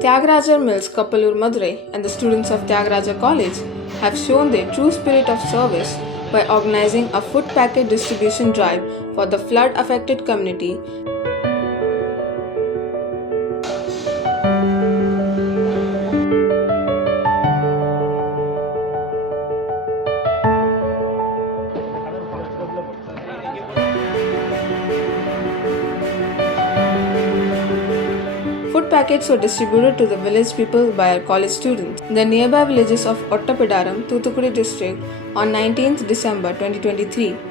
Tyagarajar Mills, Kappalur, Madurai, and the students of Tyagaraja College have shown their true spirit of service by organizing a food packet distribution drive for the flood affected community. Food packets were distributed to the village people by our college students in the nearby villages of Ottapidaram, Thuthukudi district on 19th December 2023.